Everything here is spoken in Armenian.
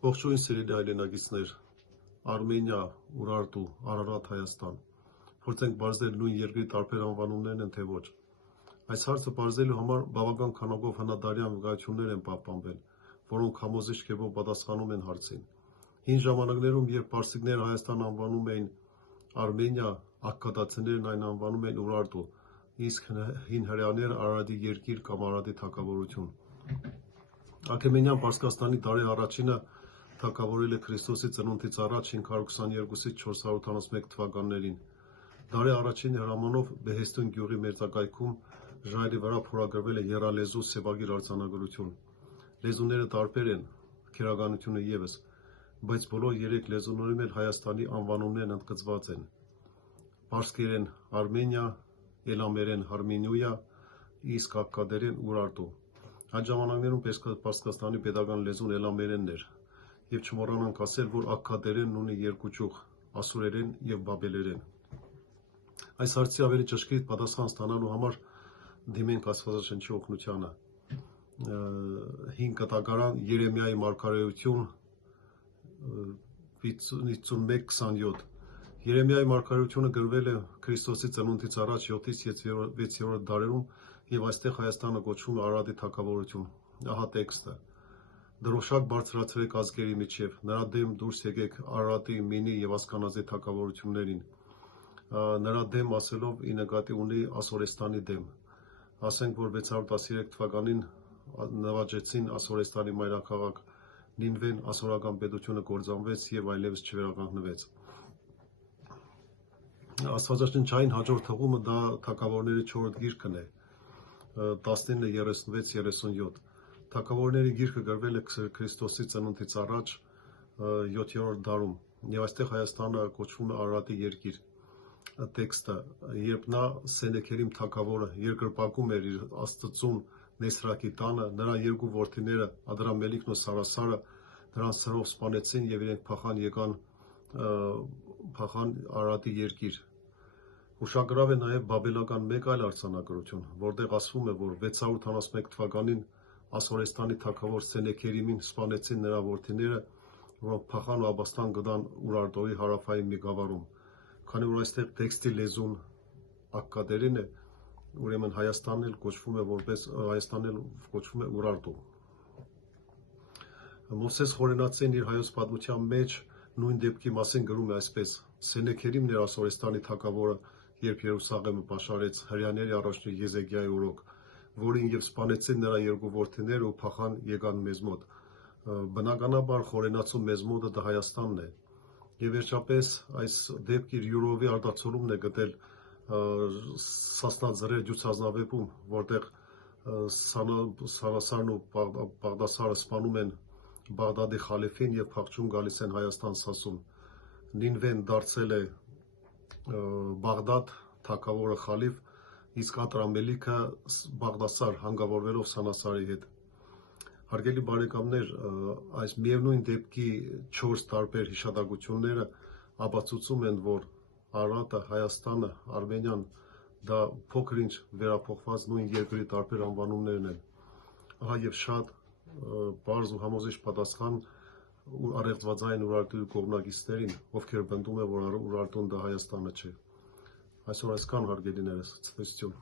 Ողջույն սիրելի հայրենագիտներ, Արմենիա, Ուրարտու, Արարատ, Հայաստան, փորձենք բարձրել նույն երկրի տարբեր անվանումներն են թե ոչ։ Այս հարցը բարձրելու համար բավական քանակով հնադարյան վկայություններ են պահպանվել, որոնք համոզիչ կերպով պատասխանում են հարցին։ Հին ժամանակներում, երբ պարսիկները Հայաստան անվանում էին Արմենիա, աքքադացիներն այն անվանում էին Ուրարտու, իսկ հին հրեաները Արարատի երկիր կամ Արարատի թագավորություն։ Աքեմենյան Պարսկաստանի դարի առաջինը թագավորել է Քրիստոսի ծնունդից առաջ 522-ից 471 թվականներին։ Դարի առաջին հրամանով Բեհեստուն գյուղի մերձակայքում ժայռի վրա փորագրվել է եռալեզու սևագիր արձանագրություն։ Լեզուները տարբեր են, քերականությունը ևս, բայց բոլոր երեք լեզուներում էլ Հայաստանի անվանումներն ընդգծված են։ Պարսկերեն Արմենիա, էլամերեն Արմենիա, իսկ աքքադերեն Ուրարտու։ Այդ ժամանակներում Պարսկաստանի պետական լեզուն էլամերենն էր, և չմոռանանք ասել, որ աքքադերենն ունի երկու ճյուղ՝ ասուրերեն և բաբելերեն։ Այս հարցի ավելի ճշգրիտ պատասխան ստանալու համար դիմենք Աստվածաշնչի օգնությանը։ Հին կտակարան Երեմիայի մարգարեություն 51-27։ Երեմիայի մարգարեությունը գրվել է Քրիստոսի ծնունդից առաջ 7-ից 6-րդ դարերում և այստեղ Հայաստանը կոչվում է Արարատի թագավորություն։ Ահա տեքստը. «Դրոշակ բարձրացրեք ազգերի միջև, նրա դեմ դուրս եկեք Արարատի, Մինի և Ասկանազի թագավորություններին»։ Նրա դեմ ասելով ի նկատի ունի Ասորեստանի դեմ։ Ասենք, որ 613 թվականին նվաճեցին Ասորեստանի մայրաքաղաք Նինվեն, ասորական պետությունը կործանվեց և այլևս չվերականգնվեց։ Աստվածաշնչային հաջորդ հղումը դա թագավորների 4-րդ գիրքն է, 1936-37։ Թագավորների գիրքը գրվել է Քրիստոսի ծնունդից առաջ 7-րդ դարում, և այստեղ Հայաստանը կոչվում է Արարատի երկիր։ Տեքստը. «Երբ նա Սենեքերիմ թագավորը երկրպագում էր իր աստծուն Նեսրակի տանը, նրա երկու որդիները Ադրամելիքն ու Սարասարը նրան սրով սպանեցին և իրենք փախան Արարատի երկիր»։ Ուշագրավ է նաև բաբելական մեկ այլ արձանագրություն, որտեղ ասվում է, որ 671 թվականին Ասորեստանի թագավոր Սենեքերիմին սպանեցին նրա որդիները, որոնք փախան ու ապաստան գտան Ուրարտուի հարավային մի գավառում։ Քանի որ այստեղ տեքստի լեզուն աքքադերեն է, ուրեմն Հայաստանն էլ կոչվում է Ուրարտու։ Մովսես Խորենացին իր Հայոց պատմության մեջ նույն դեպքի մասին գրում է այսպես. «Սենեքերիմն էր Ասորեստանի թագավորը, երբ Երուսաղեմը պաշարեց հրեաների առաջնորդ Եզեքիայի օրոք, որին և սպանեցին նրա երկու որդիները ու փախան եկան մեզ մոտ»։ Բնականաբար Խորենացու մեզ մոտը դա Հայաստանն է։ Եվ վերջապես այս դեպքը իր յուրովի արտացոլումն է գտել Սասնաձրեր ջութազնավեպում, որտեղ Սարասարն ու Բաղդասարը սպանում են Բաղդադի խալիֆին և փախչում գալիս են Հայաստան Սասուն։ Նինվեն դարձել է Բաղդադ, թագավորը խալիֆ, իսկ Ադրամելիքը Բաղդասար, հանգավորվելով Սանասարի հետ։ Հարգելի բարեկամներ, այս միևնույն դեպքի 4 տարբեր հիշատակությունները ապացուցում են, որ Արարատը, Հայաստանը, Արմենիան դա փոքր-ինչ վերափոխված նույն երկրի տարբեր անվանումներն են։ Ահա և շատ պարզ ու համոզիչ պատասխան առեղծվածային Ուրարտուի կողմնակիցներին, ովքեր պնդում են, որ Ուրարտուն դա Հայաստանը չէ։ Այսօր այսքան, հարգելիներս, ցտեսություն։